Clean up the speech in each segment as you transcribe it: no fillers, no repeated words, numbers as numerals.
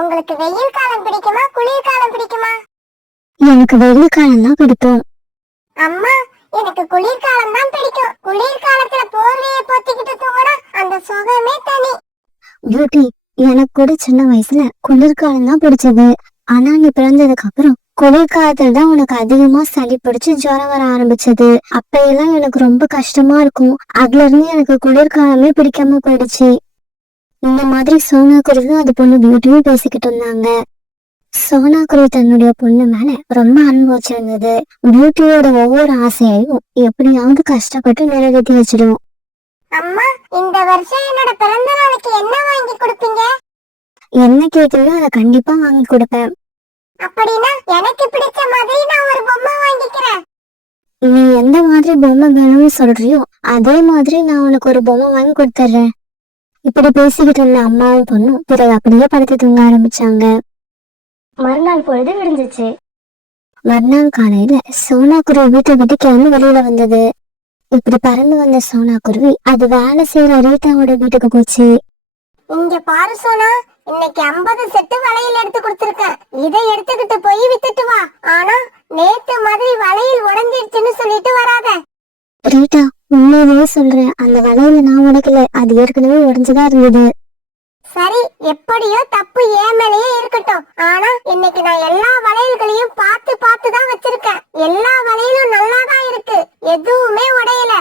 உங்களுக்கு வெயில் காலம் பிடிக்குமா குளிர் காலம் பிடிக்குமா? எனக்கு வெயில் காலம் தான் பிடிக்கும். அம்மா, எனக்கு குளிர்காலம் தான் பிடிக்கும். குளிர்காலத்துல போர்வையை போத்திக்கிட்டு தூங்கினா அந்த சுகமே தனி. பியூட்டி, எனக்கு கூட சின்ன வயசுல குளிர்காலம் தான் பிடிச்சது. ஆனா நீ பிறந்ததுக்கு அப்புறம் குளிர்காலத்துல தான் உனக்கு அதிகமா சளி பிடிச்சு ஜுரம் வர ஆரம்பிச்சது. அப்ப எல்லாம் எனக்கு ரொம்ப கஷ்டமா இருக்கும். அதுல இருந்து எனக்கு குளிர்காலமே பிடிக்காம போயிடுச்சு. இந்த மாதிரி சோனா குருவி அது பொண்ணு பியூட்டியும் பேசிக்கிட்டு இருந்தாங்க. சோனா குருவி தன்னுடைய பொண்ணு மேல ரொம்ப அன்பு வச்சிருந்தது. பியூட்டியோட ஒவ்வொரு ஆசையையும் எப்படியாவது கஷ்டப்பட்டு நிறைவேற்றி வச்சிடும். அம்மா, இந்த வருஷம் என்னோட பிறந்த நாளைக்கு என்ன வாங்கி கொடுப்பீங்க? என்ன கேட்குறதோ அதை கண்டிப்பா வாங்கி கொடுப்பேன். அப்படின்னா எனக்கு பிடிச்ச மாதிரி நான் ஒரு பொம்மை வாங்கிக்கிறேன். நீ எந்த மாதிரி பொம்மை வேணும்னு சொல்றியோ அதே மாதிரி நான் உனக்கு ஒரு பொம்மை வாங்கி கொடுத்துட்றேன். இப்படி பேசிக்கிட்டு இருந்த அம்மாவும் பொண்ணும் பிறகு அப்படியே படுத்து தூங்க ஆரம்பிச்சாங்க. மறுநாள் பொழுது விடிஞ்சிச்சு. மறுநாள் காலையில சோனா குருவி வீட்டை விட்டு கிளம்பி வெளியில வந்தது. இப்படி பறந்து வந்த சோனா குருவி அது வேலை செய்யற ரீட்டாவோட வீட்டுக்கு போச்சு. இங்க பாரு சோனா, இன்னைக்கு 50 செட்டு வளையல் எடுத்து கொடுத்திருக்கேன். இதை எடுத்துக்கிட்டு போய் வித்துட்டு வா. ஆனா நேத்து மாதிரி வளையல் உடைஞ்சிடுச்சுன்னு சொல்லிட்டு வராத. ரீட்டா, உண்மையிலேயே சொல்றேன், அந்த வளையல நான் உடைக்கல, அது ஏற்கனவே உடைஞ்சுதான் இருந்தது. சரி, எப்படியோ தப்பு ஏன் மேலேயே இருக்கட்டும். ஆனா இன்னைக்கு நான் எல்லா வளையல்களையும் பார்த்து பார்த்து தான் வச்சிருக்கேன். எல்லா வளையலும் நல்லா தான் இருக்கு, எதுவுமே உடையல.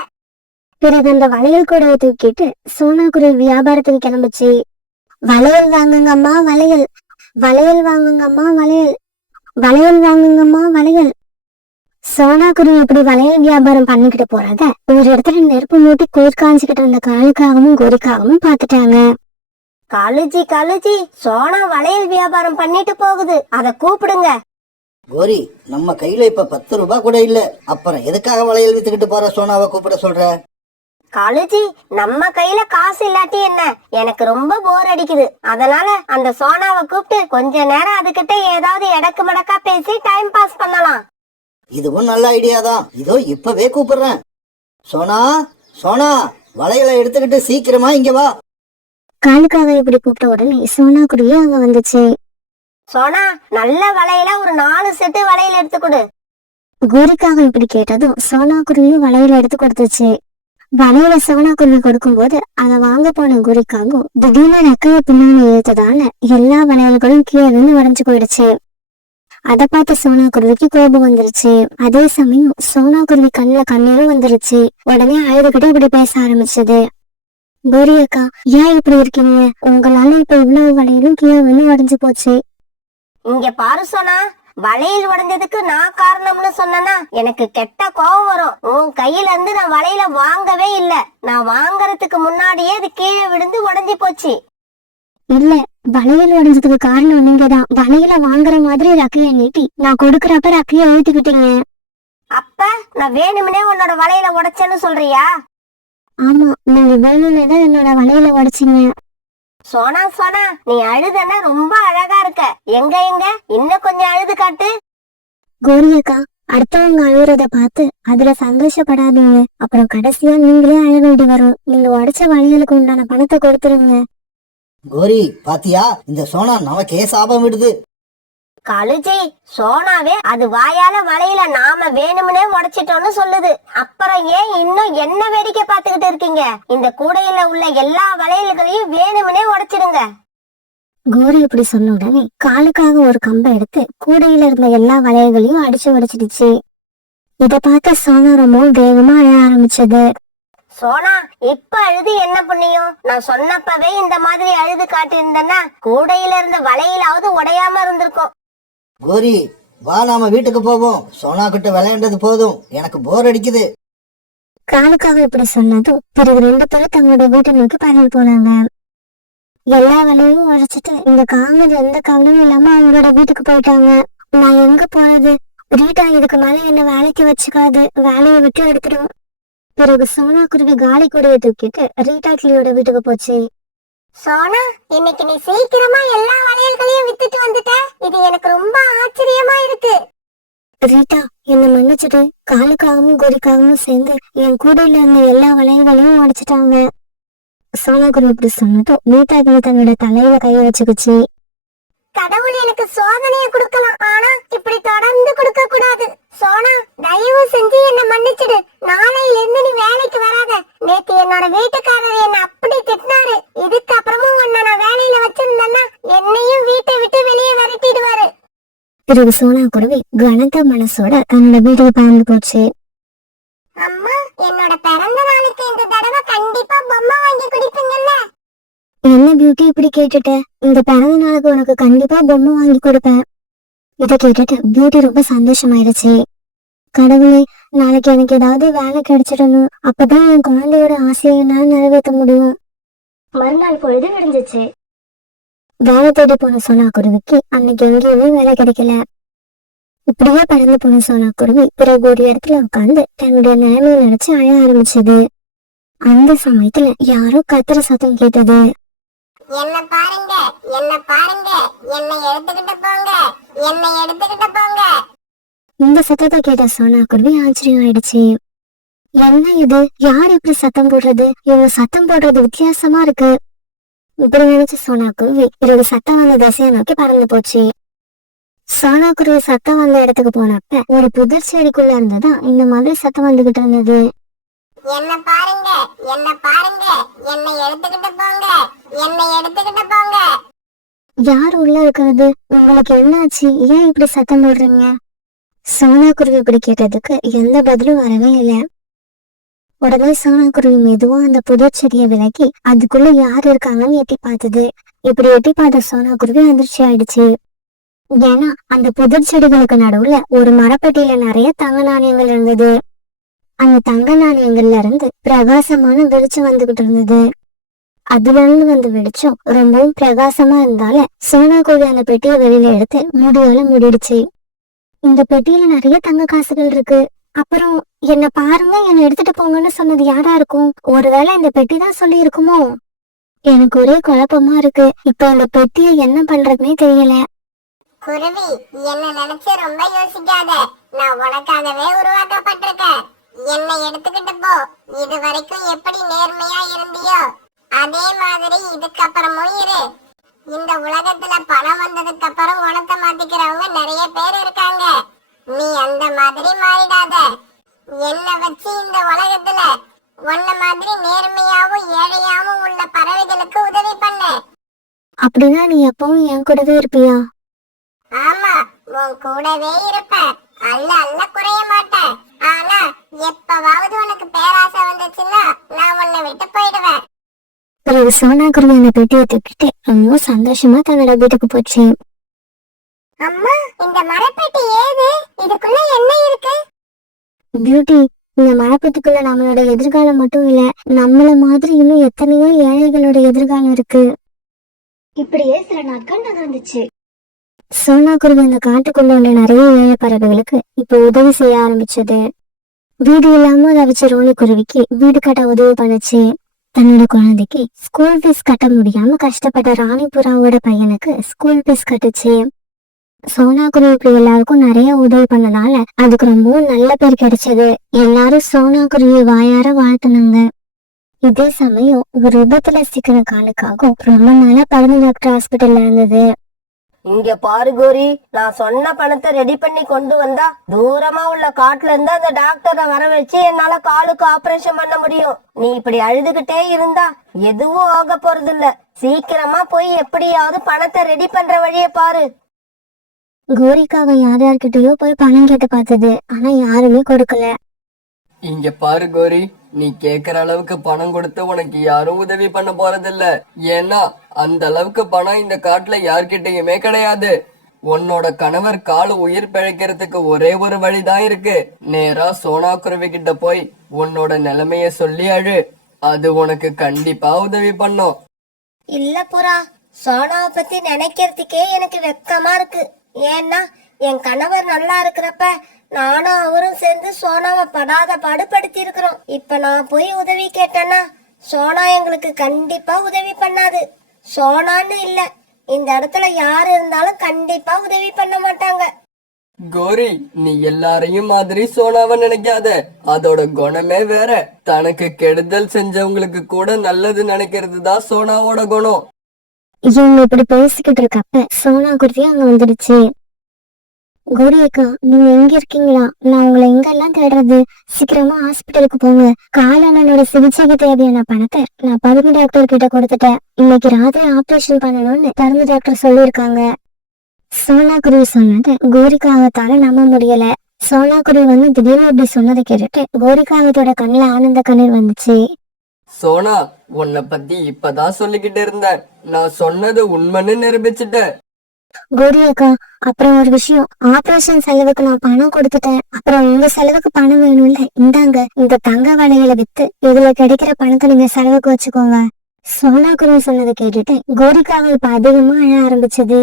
பிறகு அந்த வளையல் கூடையை தூக்கிட்டு சோனா குருவி வியாபாரத்துக்கு கிளம்புச்சு. வளையல் வாங்குங்கம்மா வளையல், வளையல் வாங்குங்கம்மா வளையல், வளையல் வாங்குங்கம்மா வளையல். சோனா குருவி இப்படி வளையல் வியாபாரம் பண்ணிக்கிட்டு போறத ஒரு இடத்துல நெருப்பு மூட்டி குளிர் காஞ்சிக்கிட்டு இருந்த காலுக்காகவும் கோரிக்காகவும் பாத்துட்டாங்க. காலுஜி காலுஜி, சோனா வளையல் வியாபாரம் பண்ணிட்டு போகுது, அத கூப்பிடுங்க. கோரி, நம்ம கையில இப்ப 10 ரூபாய் கூட இல்ல, அப்புறம் எதுக்காக வளையல் வித்துக்கிட்டு போற சோனாவை கூப்பிட சொல்ற? காலுஜி, நம்ம கையில காசு இல்லாட்டி என்ன, எனக்கு ரொம்ப போர் அடிக்குது. அதனால அந்த சோனாவை கூப்பிட்டு கொஞ்ச நேரம் அதுகிட்ட ஏதாவது எடக்கு மடக்கா பேசி டைம் பாஸ் பண்ணலாம். இதுவும் நல்ல ஐடியா தான். இதோ இப்பவே கூப்பிடுறேன். சோனா, சோனா, வளையலை எடுத்துக்கிட்டு சீக்கிரமா இங்க வா. காலுக்காக இப்படி கூப்பிட்ட உடனே சோனா குருவி அங்க வந்துச்சு. சோனா, நல்ல வளையல ஒரு 4 செட்டு வளையல் எடுத்து கொடு. கோரிக்காக இப்படி கேட்டதும் சோனா குருவியும் வளையல எடுத்து கொடுத்துச்சு. வளையல சோனா குருவி கொடுக்கும் போது அதை வாங்க போன கோரிக்காகவும் திடீர்னு ரெக்கைய பின்னாடி இழுத்ததால எல்லா வளையல்களும் கீழே விழுந்து உடைஞ்சு போயிடுச்சு. அதை பார்த்து சோனா குருவிக்கு கோபம் வந்துருச்சு. அதே சமயம் சோனா குருவி கண்ணுல கண்ணீரும் வந்துருச்சு. உடனே அழுதுகிட்டு இப்படி பேச ஆரம்பிச்சது. கோரி அக்கா, ஏன் இப்படி இருக்கீங்க? உங்களால இப்ப இவ்வளவு வளையலும் கீழே விழுந்து உடைஞ்சு போச்சு. இங்க பாரு சோனா, வளையல் உடைஞ்சதுக்கு நான் காரணம்னு சொன்னா எனக்கு கெட்ட கோபம் வரும். உன் கையில இருந்து நான் வளையல வாங்கவே இல்ல. நான் வாங்கறதுக்கு முன்னாடியே அது கீழே விழுந்து உடைஞ்சு போச்சு. இல்ல, வளையல் உடைஞ்சதுக்கு காரணம் நீங்கதான். வளையல வாங்குற மாதிரி ரக்கைய நீட்டி நான் கொடுக்கறப்ப ரக்கைய இழுத்துக்கிட்டீங்க. அப்ப நான் வேணும்னே உன்னோட வளையல உடைச்சேன்னு சொல்றியா? ஆமா, நீங்க வேணும்னுதான் என்னோட வளையல உடைச்சிங்க. சோனா சோனா, நீ அழுதனா ரொம்ப அழகா இருக்க. எங்க எங்க இன்னும் கொஞ்சம் அழுது காட்டு. கோரி அக்கா, அடுத்தவங்க அழுகுறத பார்த்து அதுல சந்தோஷப்படாதீங்க. அப்புறம் கடைசியா நீங்களே அழ வேண்டி வரும். நீங்க உடைச்ச வளையலுக்கு உண்டான பணத்தை கொடுத்துருங்க. கோரி, பாத்தியா, இந்த சோனா நமக்கே சாபம் விடுது. காலுஜி, சோனாவே அது வாயால வளையல நாம வேணும்னே உடைச்சிட்டோம்னு சொல்லுது. அப்புறம் ஏன் இன்னும் என்ன வேடிக்கை பார்த்துக்கிட்டு இருக்கீங்க? இந்த கூடையில உள்ள எல்லா வளையல்களையும் வேணும்னே உடைச்சிடுங்க. கோரி இப்படி சொன்ன உடனே காலுக்காக ஒரு கம்பை எடுத்து கூடையில இருந்த எல்லா வளையல்களையும் அடிச்சு உடைச்சிடுச்சு. இத பார்த்த சோனா ரொம்ப வேகமா அழ ஆரம்பிச்சது. சோனா, இப்ப அழுது என்ன புண்ணியம்? நான் சொன்னப்பவே இந்த மாதிரி அழுது காட்டியிருந்தேன்னா கூடையில இருந்த வளையலாவது உடையாம இருந்திருக்கும். கோரி, வா, நாம வீட்டுக்கு போவோம். சோனா கிட்ட விளையாண்டது போதும், எனக்கு போர் அடிக்குது. காலுக்காக இப்படி சொன்னதும் பிறகு 2 பேரும் தங்களோட வீட்டை நோக்கி பறந்து போனாங்க. எல்லா வேலையும் உழைச்சிட்டு இந்த காங்கல் எந்த கவலையும் இல்லாம அவங்களோட வீட்டுக்கு போயிட்டாங்க. நான் எங்க போறது? ரீட்டா இதுக்கு மேல என்ன வேலைக்கு வச்சுக்காது, வேலையை விட்டு எடுத்துடும். பிறகு சோனா குருவி காலி கூடையை தூக்கிட்டு ரீட்டா கிளியோட வீட்டுக்கு போச்சு. சோனா, இன்னைக்கு நீ சீக்கிரமா எல்லா வளையல்களையும் வித்துட்டு வந்துட்ட. இது எனக்கு ரொம்ப ஆச்சரியமா இருக்கு. ரீட்டா, என்ன மன்னிச்சுட்டு, காலுக்காகவும் கோரிக்காகவும் சேர்ந்து என் கூடையில இருந்த எல்லா வளையல்களையும் உடைச்சிட்டாங்க. சோனா குருவி இப்படி சொன்னதும் ரீட்டா கிளி தன்னோட தலையில கைய வச்சுக்குச்சு. கடவுள் எனக்கு சோதனையை கொடுக்கலாம், ஆனா இப்படி தொடர்ந்து கொடுக்க கூடாது. சோனா, தயவு செஞ்சு என்ன மன்னிச்சிடு. நாளையில இருந்து நீ வேலைக்கு வராத. நேத்து என்னோட வீட்டுக்காரர் என்ன அப்படி திட்டினாரு. இதுக்கு அப்புறமும் உன்னை நான் வேலையில வச்சிருந்தேன்னா என்னையும் வீட்டை விட்டு வெளியே விரட்டிடுவாரு. பிறகு சோனா குருவி கனத்த மனசோட தன்னோட வீட்டுக்கு பறந்து போச்சு. அம்மா, என்னோட பிறந்த நாளுக்கு இந்த தடவை கண்டிப்பா பொம்மை வாங்கி கொடுப்பீங்கல்ல? என்ன பியூட்டி இப்படி கேட்டுட்ட? இந்த பிறந்த நாளுக்கு உனக்கு கண்டிப்பா பொம்மை வாங்கி கொடுப்பேன். இத கேட்டுட்டு பியூட்டி ரொம்ப சந்தோஷமாயிடுச்சு. கடவுளே, நாளைக்கு எனக்கு ஏதாவது வேலை கிடைச்சிடணும், அப்பதான் என் குழந்தையோட ஆசையை என்னால நிறைவேற்ற முடியும். மறுநாள் பொழுது விடிஞ்சிச்சு. வேலை தேடி போன சோனா குருவிக்கு அன்னைக்கு எங்கேயுமே வேலை கிடைக்கல. இப்படியே பறந்து போன சோனா குருவி பிறகு ஒரு இடத்துல உட்கார்ந்து தன்னுடைய நிலைமையை நினைச்சு அழ ஆரம்பிச்சது. அந்த சமயத்துல யாரோ கத்துற சத்தம் கேட்டது. என்ன பாருங்க, என்ன பாருங்க, என்னை எடுத்துக்கிட்டு போங்க, என்னை எடுத்துக்கிட்டு போங்க. இந்த சத்தத்தை கேட்ட சோனா குருவி ஆச்சரியம் ஆயிடுச்சு. என்ன இது? யார் இப்படி சத்தம் போடுறது? இவங்க சத்தம் போடுறது வித்தியாசமா இருக்கு. இப்படி நினைச்ச சோனா குருவி பிறகு சத்தம் வந்த திசையை நோக்கி பறந்து போச்சு. சோனா குருவி சத்தம் வந்த இடத்துக்கு போனப்ப ஒரு புதர் செடிக்குள்ள இருந்துதான் இந்த மாதிரி சத்தம் வந்துகிட்டு இருந்தது. என்ன பாருங்க, என்ன பாருங்க, என்னை எடுத்துக்கிட்டு போங்க, என்னை எடுத்துக்கிட்டு போங்க. யார் உள்ள இருக்கிறது? உங்களுக்கு என்னாச்சு? ஏன் இப்படி சத்தம் போடுறீங்க? சோனா குருவி இப்படி கேட்டதுக்கு எந்த பதிலும் வரவே இல்லை. உடனே சோனா குருவி மெதுவா அந்த புதர் செடியை விலக்கி அதுக்குள்ள யார் இருக்காங்கன்னு எட்டி பார்த்தது. இப்படி எட்டி பார்த்த சோனா குருவி அதிர்ச்சி ஆயிடுச்சு. ஏன்னா அந்த புதர் செடிகளுக்கு நடுவுல ஒரு மரப்பெட்டியில நிறைய தங்க நாணயங்கள் இருந்தது. அந்த தங்க நாணயங்கள்ல இருந்து பிரகாசமான வெளிச்சம் வந்துகிட்டு இருந்தது. அதுல இருந்து வந்த வெளிச்சம் ரொம்பவும் பிரகாசமா இருந்தால சோனா குருவி அந்த பெட்டியை வெளியில எடுத்து முடியால மூடிடுச்சு. இந்த பெட்டியில நிறைய தங்க காசுகள் இருக்கு. அப்புறம் என்ன பாருங்க, என்ன எடுத்துட்டு போங்கன்னு சொன்னது யாரா இருக்கும்? ஒருவேளை இந்த பெட்டி தான் சொல்லி இருக்குமோ? எனக்கு ஒரே குழப்பமா இருக்கு. இப்ப இந்த பெட்டியை என்ன பண்றதுன்னே தெரியல. குருவி, என்ன நினைச்சு ரொம்ப யோசிக்காத. நான் உனக்காகவே உருவாக்கப்பட்டிருக்கேன். என்னை எடுத்துக்கிட்டு போ. இது வரைக்கும் எப்படி நேர்மையா இருந்தியோ அதே மாதிரி இதுக்கப்புறமும் இரு. இந்த உலகத்துல பணம் வந்ததுக்கு அப்புறம் குணத்தை மாத்திக்கிறவங்க நிறைய பேர் இருக்காங்க. நீ அந்த மாதிரி மாறிடாத. என்ன வச்சு இந்த உலகத்துல உன்ன மாதிரி நேர்மையாவும் ஏழையாவும் உள்ள பறவைகளுக்கு உதவி பண்ணு. அப்படின்னா நீ எப்பவும் என் கூடவே இருப்பியா? ஆமா, உன் கூடவே இருப்பேன். அல்ல அல்ல குறைய மாட்டேன். ஆனா எப்பவாவது உனக்கு பேராசை வந்துச்சுன்னா நான் உன்னை விட்டு போயிடுவேன். பிறகு சோனா குருவி அந்த பெட்டியை தூக்கிட்டு ரொம்ப சந்தோஷமா தன்னோட வீட்டுக்கு போச்சு. அம்மா, இந்த மரப்பெட்டி ஏது? இதுக்குள்ள என்ன இருக்கு? பியூட்டி, இந்த மரப்பெட்டிக்குள்ள நம்மளோட எதிர்காலம் மட்டும் இல்ல, நம்மள மாதிரி இன்னும் எத்தனையோ ஏழைகளோட எதிர்காலம் இருக்கு. இப்படியே சில நாட்கள் நகர்ந்துச்சு. சோனா குருவி அந்த காட்டுக்குள்ள உள்ள நிறைய ஏழை பறவைகளுக்கு இப்ப உதவி செய்ய ஆரம்பிச்சது. வீடு இல்லாம தவிச்ச ரோனி குருவிக்கு வீடு கட்ட உதவி பண்ணுச்சு. தன்னோட குழந்தைக்கு ஸ்கூல் ஃபீஸ் கட்ட முடியாம கஷ்டப்பட்ட ராணி புறாவோட பையனுக்கு ஸ்கூல் ஃபீஸ் கட்டுச்சு. சோனா குருவி இப்படி எல்லாருக்கும் நிறைய உதவி பண்ணனால அதுக்கு ரொம்பவும் நல்ல பேர் கிடைச்சது. எல்லாரும் சோனா குருவி வாயார வாழ்த்துனாங்க. இதே சமயம் ஒரு விபத்துல சிக்கிற காலுக்காக ரொம்ப நாளா பழனி டாக்டர் ஹாஸ்பிட்டல்ல இருந்தது. இங்க பாரு கோரி, நான் சொன்ன பணத்தை ரெடி பண்ணி கொண்டு வந்தா தூரமா உள்ள காட்டுல இருந்து அந்த டாக்டரை வர வச்சு என்னால காலுக்கு ஆபரேஷன் பண்ண முடியும். நீ இப்படி அழுதுகிட்டே இருந்தா எதுவும் ஆக போறது இல்ல. சீக்கிரமா போய் எப்படியாவது பணத்தை ரெடி பண்ற வழிய பாரு. கோரிக்காக யார் யார்கிட்டயோ போய் பணம் கேட்டு பார்த்தது, ஆனா யாருமே கொடுக்கல. இங்க பாரு கோரி, நீ கேக்குற அளவுக்கு பணம் கொடுத்து உனக்கு யாரும் உதவி பண்ண போறதில்ல. ஏன்னா அந்த அளவுக்கு பணம் இந்த காட்டுல யார்கிட்டயுமே கிடையாது. உன்னோட கணவர் கால் உயிர் பிழைக்கிறதுக்கு ஒரே ஒரு வழிதான் இருக்கு. நேரா சோனா குருவி கிட்ட போய் உன்னோட நிலைமைய சொல்லி அழு. அது உனக்கு கண்டிப்பா உதவி பண்ணும். இல்ல புறா, சோனாவை பத்தி நினைக்கிறதுக்கே எனக்கு வெக்கமா இருக்கு. ஏன்னா என் கணவர் நல்லா இருக்கிறப்ப நானும் அவரும் சேர்ந்து சோனாவை படாத பாடுபடுத்தி இருக்கிறோம். இப்ப நான் போய் உதவி கேட்டேன்னா சோனா எங்களுக்கு கண்டிப்பா உதவி பண்ணாது. சோனான்னு இல்ல, இந்த இடத்துல யாரு இருந்தாலும் கண்டிப்பா உதவி பண்ண மாட்டாங்க. கோரி, நீ எல்லாரையும் மாதிரி சோனாவை நினைக்காத. அதோட குணமே வேற. தனக்கு கெடுதல் செஞ்சவங்களுக்கு கூட நல்லது நினைக்கிறது தான் சோனாவோட குணம். இவங்க இப்படி பேசிக்கிட்டு இருக்கப்ப சோனா குருவி அங்க வந்துடுச்சு. கோரி அக்கா, நீங்க எங்க இருக்கீங்களா? நான் உங்களை எங்கெல்லாம் தேடுறது? சீக்கிரமா ஹாஸ்பிட்டலுக்கு போங்க. காலனோட சிகிச்சைக்கு தேவையான பணத்தை நான் பருத்தி டாக்டர் கிட்ட கொடுத்துட்டேன். இன்னைக்கு ராத்திரி ஆபரேஷன் பண்ணணும்னு பருத்தி டாக்டர் சொல்லியிருக்காங்க. சோனா குருவி சொன்னதை கோரிக்காகத்தால நம்ப முடியல. சோனா குருவி வந்து திடீர்னு இப்படி சொன்னதை கேட்டுட்டு கோரிக்காகத்தோட கண்ணுல ஆனந்த கண்ணீர் வந்துச்சு. சோனா, உன்னை பத்தி இப்பதான் சொல்லிக்கிட்டு இருந்தேன். நான் சொன்னது உண்மைன்னு நிரூபிச்சுட்டேன். கோரி அக்கா, அப்புறம் ஒரு விஷயம், ஆபரேஷன் செலவுக்கு நான் பணம் கொடுத்துட்டேன். அப்புறம் உங்க செலவுக்கு பணம் வேணும்ல, இந்தாங்க இந்த தங்க வளையல வித்து இதுல கிடைக்கிற பணத்தை நீங்க செலவுக்கு வச்சுக்கோங்க. சோனா குருவி சொன்னதை கேட்டுட்டு கோரிக்காக இப்ப அதிகமா அழ ஆரம்பிச்சது.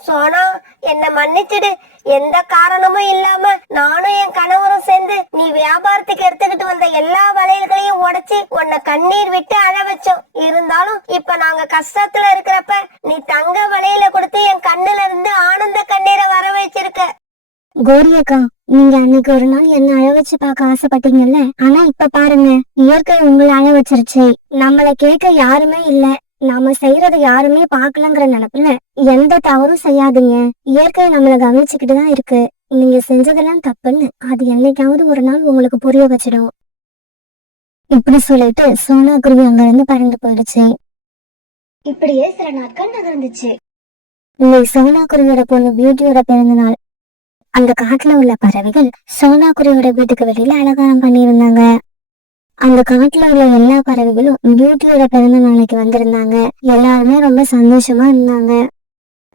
சோனா, என்ன மன்னிச்சிடு. எந்த காரணமும் இல்லாம நானும் என் கணவரும் சேர்ந்து நீ வியாபாரத்துக்கு எடுத்துக்கிட்டு வந்த எல்லா வளையல்களையும் உடைச்சு உன்னை கண்ணீர் விட்டு அழ வச்சோம். இருந்தாலும் இப்ப நாங்க கஷ்டத்துல இருக்கிறப்ப நீ தங்க வளையல கொடுத்து என் கண்ணுல இருந்து ஆனந்த கண்ணீரை வர வச்சிருக்க. கோரி அக்கா, நீங்க அன்னைக்கு ஒரு நாள் என்ன அழ வச்சு பார்க்க ஆசைப்பட்டீங்கல்ல, ஆனா இப்ப பாருங்க, இயற்கை உங்களை அழ வச்சிருச்சு. நம்மள கேட்க யாருமே இல்ல, நாம செய்யறத யாருமே பாக்கலங்கிற நினைப்புல எந்த தவறும் செய்யாதீங்க. இயற்கை நம்மள கவனிச்சுக்கிட்டுதான் இருக்கு. நீங்க செஞ்சதெல்லாம் தப்புன்னு அது என்னைக்காவது ஒரு நாள் உங்களுக்கு புரிய வச்சிடும். இப்படி சொல்லிட்டு சோனா குருவி அங்க இருந்து பறந்து போயிடுச்சு. இப்படியே சில நாட்கள் நகர்ந்துச்சு. இன்னைக்கு சோனா குருவியோட பொண்ணு பியூட்டியோட பிறந்த நாள். அந்த காட்டுல உள்ள பறவைகள் சோனா குருவியோட வீட்டுக்கு வெளியில அலங்காரம் பண்ணியிருந்தாங்க. அந்த காட்டுல உள்ள எல்லா பறவைகளும் பியூட்டியோட பிறந்த நாளைக்கு வந்திருந்தாங்க. எல்லாருமே ரொம்ப சந்தோஷமா இருந்தாங்க.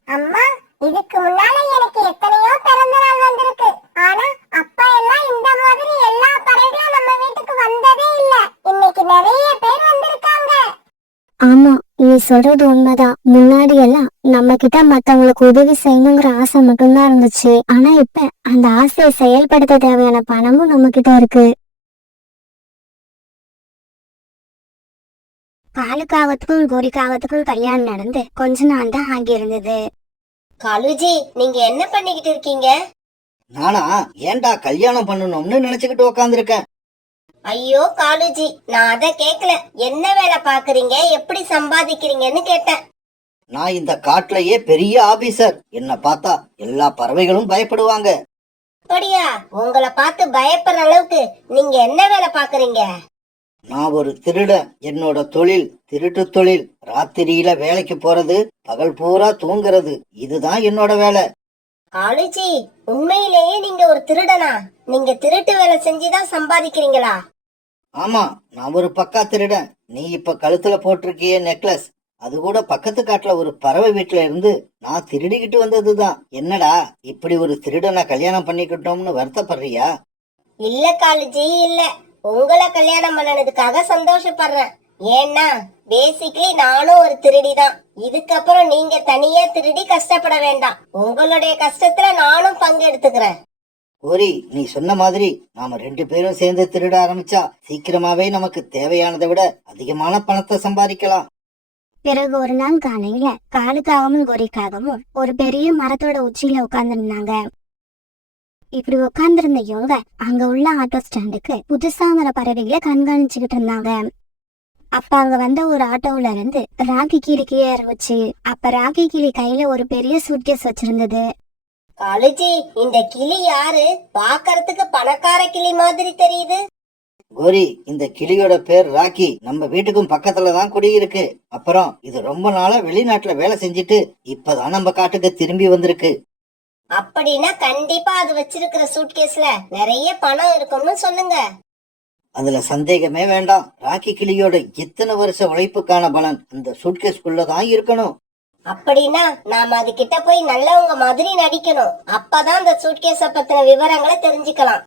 அம்மா, இதுக்கு முன்னால எனக்கு எத்தனையோ பிறந்த நாள் வந்திருக்கு. ஆனா அப்பா எல்லாம் இந்த மாதிரி எல்லா பறவைகளும் நம்ம வீட்டுக்கு வந்ததே இல்ல. இன்னைக்கு நிறைய பேர் வந்திருக்காங்க. ஆமா, நீ சொல்றது உண்மைதான். முன்னாடி எல்லாம் நம்ம கிட்ட மத்தவங்களுக்கு உதவி செய்யணுங்கிற ஆசை மட்டும்தான் இருந்துச்சு. ஆனா இப்ப அந்த ஆசையை செயல்படுத்த தேவையான பணமும் நம்ம கிட்ட இருக்கு. காலுக்காகத்துக்கும் கோரிக்காகத்துக்கும் கல்யாணம் நடந்து கொஞ்ச நாள் தான் ஆகியிருந்தது. காலுஜி, நீங்க என்ன பண்ணிக்கிட்டு இருக்கீங்க? நானா ஏன்டா கல்யாணம் பண்ணணும்னு நினைச்சுக்கிட்டு உக்காந்துருக்கேன். ஐயோ காலுஜி, நான் அத கேக்கல. என்ன வேலை பாக்குறீங்க, எப்படி சம்பாதிக்கிறீங்கன்னு கேட்டேன். நான் இந்த காட்டுலயே பெரிய ஆபீசர். என்ன பார்த்தா எல்லா பறவைகளும் பயப்படுவாங்க. அப்படியா? உங்களை பார்த்து பயப்படுற அளவுக்கு நீங்க என்ன வேலை பாக்குறீங்க? நான் ஒரு திருடன். என்னோட தொழில் திருட்டு தொழில். ராத்திரியில வேலைக்கு போறது, பகல் பூரா தூங்குறது. இதுதான் என்னோட வேலை. காலுஜி, உண்மையிலேயே நீங்க ஒரு திருடனா? நீங்க திருட்டு வேலை செஞ்சுதான் சம்பாதிக்கிறீங்களா? ஆமா, நான் ஒரு பக்கா திருடன். நீ இப்ப கழுத்துல போட்டிருக்கிய நெக்லஸ், அது கூட பக்கத்து காட்டுல ஒரு பறவை வீட்டுல இருந்து நான் திருடிக்கிட்டு வந்ததுதான். என்னடா இப்படி ஒரு திருடனை கல்யாணம் பண்ணிக்கிட்டோம்னு வருத்தப்படுறியா? இல்ல காலுஜி, இல்ல. உங்களை கல்யாணம் பண்ணதுக்காக சந்தோஷப்படுறேன். ஏன்னா பேசிக்கலி நானும் ஒரு திருடிதான். இதுக்கப்புறம் நீங்க தனியா திருடி கஷ்டப்பட வேண்டாம். உங்களுடைய கஷ்டத்துல நானும் பங்கு எடுத்துக்கிறேன். கோரி, நீ சொன்ன மாதிரி நாம 2 பேரும் சேர்ந்து திருட ஆரம்பிச்சா சீக்கிரமாவே நமக்கு தேவையானதை விட அதிகமான பணத்தை சம்பாதிக்கலாம். பிறகு ஒரு நாள் காலையில காலுக்காகவும் கோரிக்காகவும் ஒரு பெரிய மரத்தோட உச்சியில உட்கார்ந்துருந்தாங்க. இப்படி உட்கார்ந்திருந்த இவங்க அங்க உள்ள ஆட்டோ ஸ்டாண்டுக்கு புதுசா வர பறவைகளை கண்காணிச்சுக்கிட்டு இருந்தாங்க. அப்ப அங்க வந்த ஒரு ஆட்டோவுல இருந்து ராக்கி கிளி கீழே இறங்குச்சு. அப்ப ராக்கி கிளி கையில ஒரு பெரிய சூட்கேஸ் வச்சிருந்தது. காலுஜி, இந்த கிளி யாரு? பாக்கறதுக்கு பணக்கார கிளி மாதிரி தெரியுது. கோரி, இந்த கிளியோட பேர் ராக்கி. நம்ம வீட்டுக்கும் பக்கத்துலதான் குடியிருக்கு. அப்புறம் இது ரொம்ப நாளா வெளிநாட்டுல வேலை செஞ்சுட்டு இப்பதான் நம்ம காட்டுக்கு திரும்பி வந்திருக்கு. அப்படின்னா கண்டிப்பா அது வச்சிருக்கிற சூட்கேஸ்ல நிறைய பணம் இருக்கும்னு சொல்லுங்க. அதுல சந்தேகமே வேண்டாம். ராக்கி கிளியோட இத்தனை வருஷ உழைப்புக்கான பலன் அந்த சூட்கேஸ்குள்ளதான் இருக்கணும். அப்படின்னா நாம அது கிட்ட போய் நல்லவங்க மாதிரி நடிக்கணும். அப்பதான் அந்த சூட்கேஸ பத்தின விவரங்களை தெரிஞ்சுக்கலாம்.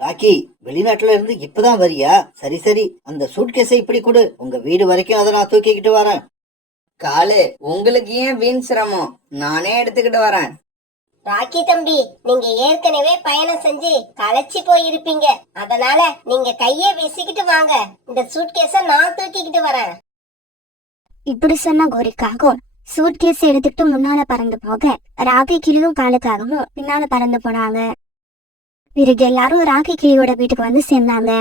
ராக்கி, வெளிநாட்டுல இருந்து இப்பதான் வரியா? சரி சரி, அந்த சூட்கேஸை இப்படி கொடு. உங்க வீடு வரைக்கும் அதை நான் தூக்கிக்கிட்டு வரேன். காலு, உங்களுக்கு ஏன் வீண் சிரமம்? நானே எடுத்துக்கிட்டு வரேன். ராக்கி தம்பி, நீங்க ஏற்கனவே பயணம் செஞ்சு களைச்சி போயிருப்பீங்க. அதனால நீங்க கைய வீசிக்கிட்டு வாங்க. இந்த சூட்கேஸ நான் தூக்கிக்கிட்டு வரேன். இப்படி சொன்ன கோரிக்காகவும் சூட்கேஸ் எடுத்துக்கிட்டு முன்னால பறந்து போக ராக்கி கிளியும் காலுக்காகவும் பின்னால பறந்து போனாங்க. பிறகு எல்லாரும் ராக்கி கிளியோட வீட்டுக்கு வந்து சேர்ந்தாங்க.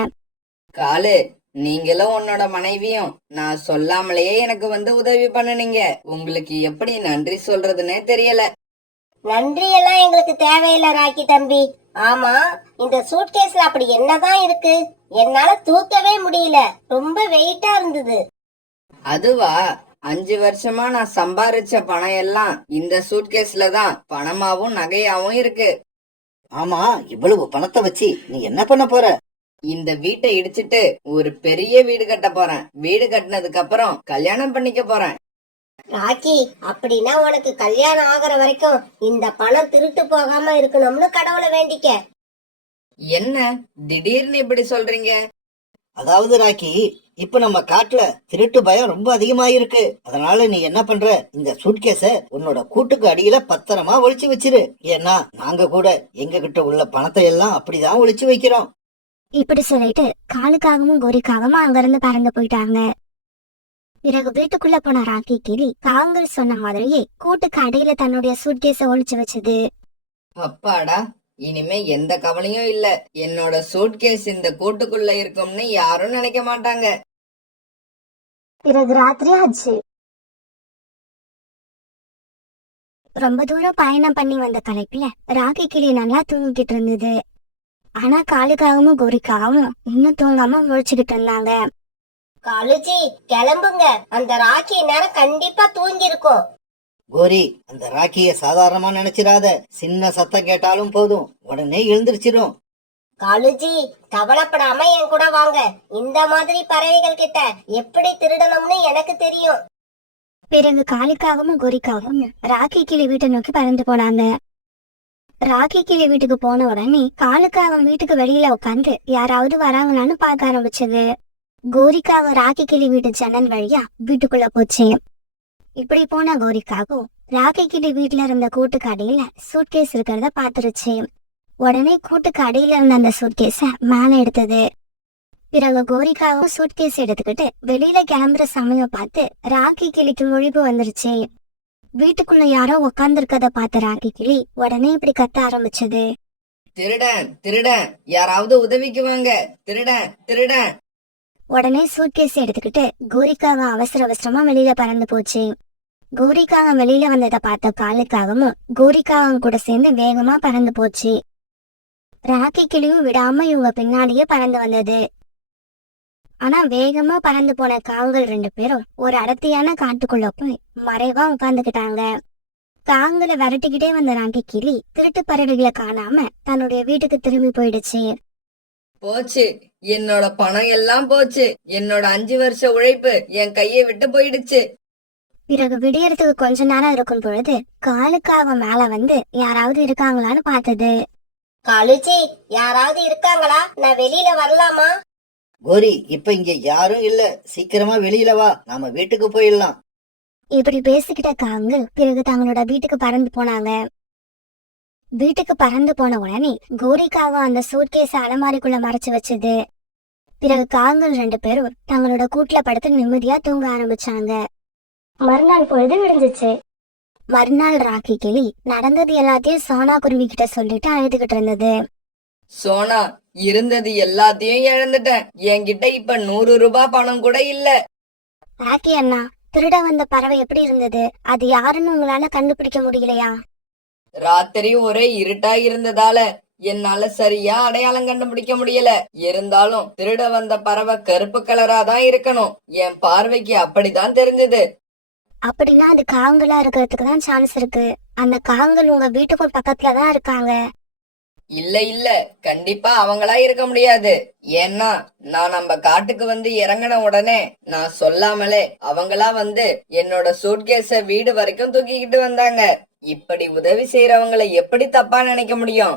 காலு, நீங்களும் உன்னோட மனைவியும் நான் சொல்லாமலேயே எனக்கு வந்து உதவி பண்ணுனீங்க. உங்களுக்கு எப்படி நன்றி சொல்றதுன்னே தெரியல. நன்றி எல்லாம் எங்களுக்கு தேவையில்லை ராக்கி தம்பி. ஆமா, இந்த சூட்கேஸ்ல அப்படி என்னதான் இருக்கு? என்னால தூக்கவே முடியல, ரொம்ப வெயிட்டா இருந்தது. அதுவா, 5 வருஷமா நான் சம்பாரிச்ச பணம் எல்லாம் இந்த சூட்கேஸ்ல தான் பணமாவும் நகையாவும் இருக்கு. ஆமா, இவ்வளவு பணத்தை வச்சு நீ என்ன பண்ண போற? இந்த வீட்டை இடிச்சிட்டு ஒரு பெரிய வீடு கட்ட போறேன். வீடு கட்டினதுக்கு அப்புறம் கல்யாணம் பண்ணிக்க போறேன். ராக்கி, அப்படின்னா உனக்கு கல்யாணம் ஆகுற வரைக்கும் இந்த பணம் திருட்டு போகாம இருக்கணும்னு கடவுளை வேண்டிக்க. என்ன திடீர்னு இப்படி சொல்றீங்க? அதாவது ராக்கி, இப்ப நம்ம காட்டுல திருட்டு பயம் ரொம்ப அதிகமாயிருக்கு. அதனால நீ என்ன பண்ற, இந்த சூட்கேஸ உன்னோட கூட்டுக்கு அடியில பத்திரமா ஒளிச்சு வச்சிரு. ஏன்னா நாங்க கூட எங்க கிட்ட உள்ள பணத்தை எல்லாம் அப்படிதான் ஒளிச்சு வைக்கிறோம். இப்படி சொல்லிட்டு காலுக்காகவும் கோரிக்காகவும் அங்கிருந்து பறந்து போயிட்டாங்க. பிறகு வீட்டுக்குள்ள போன ராக்கி கிளி காங்கள் சொன்ன மாதிரியே கூட்டுக்கு அடியில தன்னுடைய சூட்கேஸ ஒளிச்சு வச்சது. அப்பாடா, இனிமே எந்த கவலையும் இல்ல. என்னோட சூட்கேஸ் இந்த கூட்டுக்குள்ள இருக்கும்னு யாரும் நினைக்க மாட்டாங்க. பிறகு ராத்திரி ஆச்சு. ரொம்ப தூரம் பயணம் பண்ணி வந்த களைப்புல ராக்கி கிளி நல்லா தூங்கிட்டு இருந்தது. ஆனா காலுக்காகவும் கோரிக்காகவும் இன்னும் தூங்காம முழிச்சுக்கிட்டு இருந்தாங்க. காலுஜி, கிளம்புங்க, அந்த ராக்கி நேரம் கண்டிப்பா தூங்கி இருக்கும். கோரி, அந்த ராக்கிய சாதாரணமா நினைச்சிராத. சின்ன சத்தம் கேட்டாலும் போதும், உடனே எழுந்திருச்சிரும். காலுஜி, கவலைப்படாம என் கூட வாங்க. இந்த மாதிரி பறவைகள் கிட்ட எப்படி திருடணும்னு எனக்கு தெரியும். பிறகு காலுக்காகவும் கோரிக்காகவும் ராக்கி கிளி வீட்டை நோக்கி பறந்து போனாங்க. ராக்கி கிளி வீட்டுக்கு போன உடனே காலுக்காகம் வீட்டுக்கு வெளியில உட்காந்து யாராவது வராங்களான்னு பார்க்க ஆரம்பிச்சது. கோரிக்காக ராக்கி கிளி வீட்டு ஜன்னல் வழியா வீட்டுக்குள்ள போச்சு. இப்படி போன கோரிக்காகும் ராக்கி கிளி வீட்டுல இருந்த கூட்டுக்கு அடியில சூட்கேஸ் இருக்கிறத பாத்துருச்சு. உடனே கூட்டுக்கு அடியில இருந்த அந்த சூட்கேஸ மேல எடுத்தது. பிறகு கோரிக்காவும் சூட்கேஸ் எடுத்துக்கிட்டு வெளியில கிளம்புற சமயம் பார்த்து ராக்கி கிளிக்கு முழிப்பு வந்துருச்சு. வீட்டுக்குள்ள யாரோ உக்காந்து இருக்கத பார்த்த ராக்கி கிளி உடனே இப்படி கத்த ஆரம்பிச்சது. திருடன், திருடன், யாராவது உதவிக்கு வாங்க. திருடன், திருடன். உடனே சூட்கேஸ் எடுத்துக்கிட்டு கோரிக்காக அவசர அவசரமா வெளியில பறந்து போச்சு. கோரிக்காக வெளியில வந்ததை பார்த்த காலுக்காகவும் கோரிக்காவும் கூட சேர்ந்து வேகமா பறந்து போச்சு. ராக்கி கிளியும் விடாம இவங்க பின்னாடியே பறந்து வந்தது. ஆனா வேகமா பறந்து போன காங்கள் 2 பேரும் ஒரு அடர்த்தியான காட்டுக்குள்ள போய் மறைவா உட்கார்ந்துகிட்டாங்க. காங்களை விரட்டிக்கிட்டே வந்த ராக்கி கிளி திருட்டு பறவைகளை காணாம தன்னுடைய வீட்டுக்கு திரும்பி போயிடுச்சு. போச்சு, என்னோட பணம் எல்லாம் போச்சு. என்னோட 5 வருஷ உழைப்பு என் கையை விட்டு போயிடுச்சு. பிறகு விடியறதுக்கு கொஞ்ச நேரம் இருக்கும் பொழுது காலுக்காக மேல வந்து யாராவது இருக்காங்களான்னு பார்த்தது. காலுஜி, யாராவது இருக்காங்களா? நான் வெளியில வரலாமா? கோரி, இப்ப இங்க யாரும் இல்ல. சீக்கிரமா வெளியில வா, நாம வீட்டுக்கு போயிடலாம். இப்படி பேசிக்கிட்ட காங்கள் பிறகு தங்களோட வீட்டுக்கு பறந்து போனாங்க. வீட்டுக்கு பறந்து போன உடனே கோரிக்காக அந்த சூட்கேஸ அலமாரிக்குள்ள மறைச்சு வச்சது. பிறகு காங்கள் 2 பேரும் தங்களோட கூட்டுல படுத்து நிம்மதியா தூங்க ஆரம்பிச்சாங்க. மறுநாள் பொழுது விடிஞ்சிச்சு. மறுநாள் ராக்கி கிளி நடந்தது எல்லாத்தையும் சோனா குருவி கிட்ட சொல்லிட்டு அழுதுகிட்டு இருந்தது. சோனா, இருந்தது எல்லாத்தையும் இழந்துட்டேன். என்கிட்ட இப்ப 100 ரூபாய் பணம் கூட இல்ல. ராக்கி அண்ணா, திருட வந்த பறவை எப்படி இருந்தது? அது யாருன்னு உங்களால கண்டுபிடிக்க முடியலையா? ராத்திரி ஒரே இருட்டா இருந்ததால என்னால சரியா அடையாளம் கண்டுபிடிக்க முடியல. இருந்தாலும் திருட வந்த பறவை கருப்பு கலரா தான் இருக்கணும். என் பார்வைக்கு அப்படிதான் தெரிஞ்சது. அப்படின்னா அது காங்களா இருக்கிறதுக்கு தான் சான்ஸ் இருக்கு. அந்த காங்கள் உங்க வீட்டுக்கும் பக்கத்துலதான் இருக்காங்க. இல்ல இல்ல, கண்டிப்பா அவங்களா இருக்க முடியாது. ஏன்னா நான் நம்ம காட்டுக்கு வந்து இறங்கின உடனே நான் சொல்லாமலே அவங்களா வந்து என்னோட சூட்கேஸ வீடு வரைக்கும் தூக்கிக்கிட்டு வந்தாங்க. இப்படி உதவி செய்யறவங்களை எப்படி தப்பா நினைக்க முடியும்?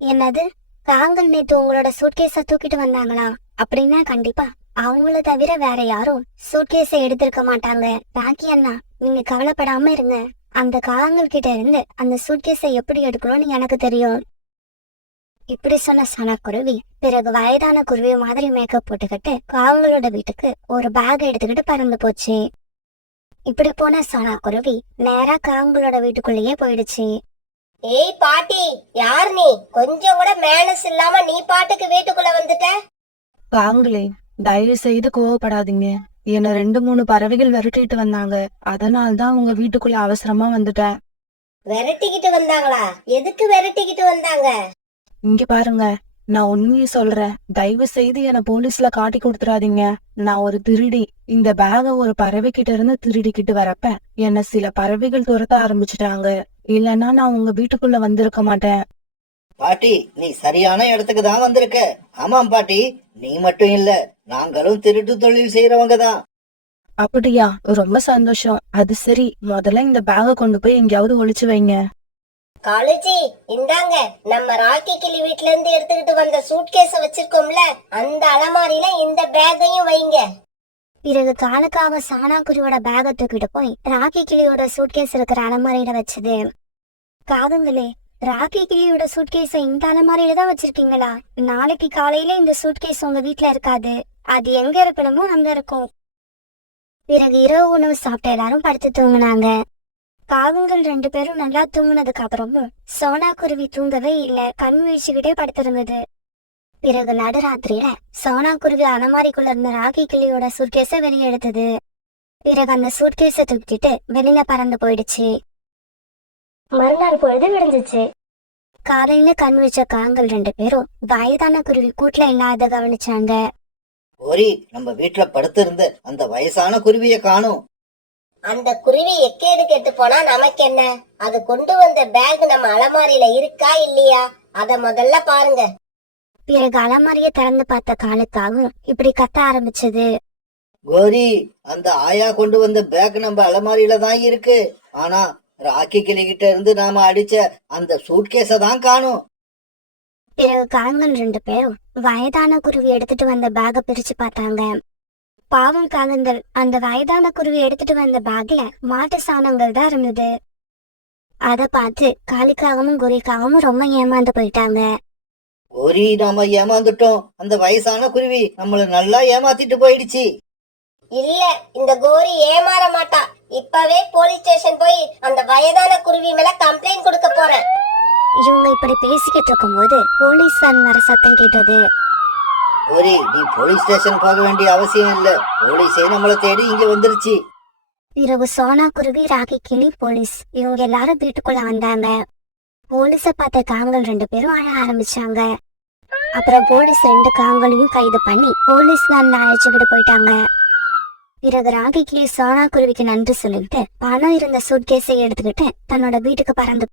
என்னது, காங்கள் நேத்து உங்களோட சூட்கேஸ தூக்கிட்டு வந்தாங்களா? அப்படின்னா கண்டிப்பா அவங்கள தவிர வேற யாரும் சூட்கேஸை எடுத்திருக்க மாட்டாங்க. ராக்கி அண்ணா, நீங்க கவலைப்படாம இருங்க. அந்த காங்கள் கிட்ட இருந்து அந்த சூட்கேஸை எப்படி எடுக்கணும்னு எனக்கு தெரியும். இப்படி சொன்ன சனக்குருவி பிறகு வயதான குருவி மாதிரி மேக்கப் போட்டுக்கிட்டு காங்களோட வீட்டுக்கு ஒரு பேக் எடுத்துக்கிட்டு பறந்து போச்சு. இப்படி போன சனக்குருவி நேரா காங்களோட வீட்டுக்குள்ளேயே போயிடுச்சு. ஏய் பாட்டி, யார் நீ? கொஞ்சம் கூட மேனஸ் இல்லாம நீ பாட்டுக்கு வீட்டுக்குள்ள வந்துட்ட. காங்களே, தயவு செய்து கோவப்படாதீங்க. என்ன 2-3 பறவைகள் விரட்டிட்டு வந்தாங்க. அதனால்தான் உங்க வீட்டுக்குள்ள அவசரமா வந்துட்டேன். விரட்டிக்கிட்டு வந்தாங்களா? எதுக்கு விரட்டிக்கிட்டு வந்தாங்க? இங்க பாருங்க, நான் உண்மையை சொல்றேன். தயவு செய்து என்ன போலீஸ்ல காட்டி கொடுத்துறாதீங்க. நான் ஒரு திருடி. இந்த பேக ஒரு பறவை கிட்ட இருந்து திருடிக்கிட்டு வரப்ப என்ன சில பறவைகள் துரத்த ஆரம்பிச்சுட்டாங்க. இல்லைன்னா நான் உங்க வீட்டுக்குள்ள வந்திருக்க மாட்டேன். பாட்டி, நீ சரியான இடத்துக்கு தான் வந்திருக்க. ஆமாம் பாட்டி, நீ மட்டும் இல்ல, நாங்களும் திருட்டு தொழில் செய்யறவங்க தான். அப்படியா? ரொம்ப சந்தோஷம். அது சரி, முதல்ல இந்த பேக கொண்டு போய் எங்கேயாவது ஒளிச்சு வைங்க. காலுஜி, இந்தாங்க, நம்ம ராக்கி கிளி வீட்ல இருந்து எடுத்துக்கிட்டு வந்த சூட்கேஸ வச்சிருக்கோம்ல, அந்த அலமாரியில இந்த பேக்கையும் வைங்க. பிறகு காலுக்காக சாணாக்குருவியோட பேக தூக்கிட்டு போய் ராக்கி கிளியோட சூட்கேஸ் இருக்கிற அலமாரியில வச்சது. காதுங்களே, ராக்கி கிளியோட சூட்கேஸ இந்த அலமாரியில தான் வச்சிருக்கீங்களா? நாளைக்கு காலையில இந்த சூட்கேஸ் உங்க வீட்ல இருக்காது. அது எங்க இருக்கணுமோ அங்க இருக்கும். பிறகு இரவு உணவு சாப்பிட்ட எல்லாரும் படுத்து தூங்குனாங்க. காகங்கள் 2 பேரும் நல்லா தூங்குனதுக்கு அப்புறமும் சோனா குருவி தூங்கவே இல்ல. கண் வீழ்ச்சிக்கிட்டே படுத்திருந்தது. பிறகு நடுராத்திரியில சோனா குருவி அலமாரிக்குள்ள இருந்த ராக்கி கிளியோட சூட்கேஸ வெளியே எடுத்தது. பிறகு அந்த சூட்கேஸ தூக்கிட்டு வெளியில பறந்து போயிடுச்சு. மறுநாள் பொழுது விடிஞ்சிச்சு. காலையில கண் வச்ச காகங்கள் 2 பேரும் வயதான குருவி கூட்டுல இல்லாத கவனிச்சாங்க. ஓரி, நம்ம வீட்டுல படுத்திருந்த அந்த வயசான குருவிய காணும். அந்த குருவி எக்கேடு கெட்டு போனா நமக்கு என்ன? அது கொண்டு வந்த பேக் நம்ம அலமாரியில இருக்கா இல்லையா, அத முதல்ல பாருங்க. பிறகு அலமாரிய திறந்து பார்த்த காலுக்காகவும் இப்படி கத்த ஆரம்பிச்சது. கோரி, அந்த ஆயா கொண்டு வந்த பேக் நம்ம அலமாரியில தான் இருக்கு. ஆனா ராக்கி கிளிகிட்ட இருந்து நாம அடிச்ச அந்த சூட்கேஸ தான் காணும். பிறகு காகங்கள் 2 பேரும் வயதான குருவி எடுத்துட்டு வந்த பேக பிரிச்சு பார்த்தாங்க. பாவம் காகங்கள், அந்த வயதான குருவி எடுத்துட்டு வந்த பேக்ல மாட்டு சாணங்கள் தான் இருந்தது. அத பார்த்து காளிக்காகவும் குருவிக்காகவும் ரொம்ப ஏமாந்து போயிட்டாங்க. கோரி, நாம ஏமாந்துட்டோம். அந்த வயசான குருவி நம்மள நல்லா ஏமாத்திட்டு போயிடுச்சு. இல்ல, இந்த கோரி ஏமாற மாட்டா. இப்பவே போலீஸ் ஸ்டேஷன் போய் அந்த வயதான குருவி மேல கம்ப்ளைண்ட் கொடுக்க போறேன். இவங்க இப்படி பேசிக்கிட்டு இருக்கும்போது போலீஸ் வேன் வர சத்தம் கேட்டது. கோரி, நீ போலீஸ் ஸ்டேஷன் போக வேண்டிய அவசியம் இல்ல. போலீஸே நம்மள தேடி இங்க வந்துருச்சு. பிறகு சோனா குருவி, ராக்கி கிளி, போலீஸ் இவங்க எல்லாரும் வீட்டுக்குள்ள வந்தாங்க. போலீஸ பார்த்த காகங்கள் 2 பேரும் அழ ஆரம்பிச்சாங்க. அப்புறம் போலீஸ் 2 காகங்களையும் கைது பண்ணி போலீஸ் வேன்ல அழைச்சுக்கிட்டு போயிட்டாங்க. பிறகு ராக்கி கிளி சோனா குருவிக்கு நன்றி சொல்லிட்டு பணம் இருந்த சூட்கேஸை எடுத்துக்கிட்டு தன்னோட வீட்டுக்கு பறந்து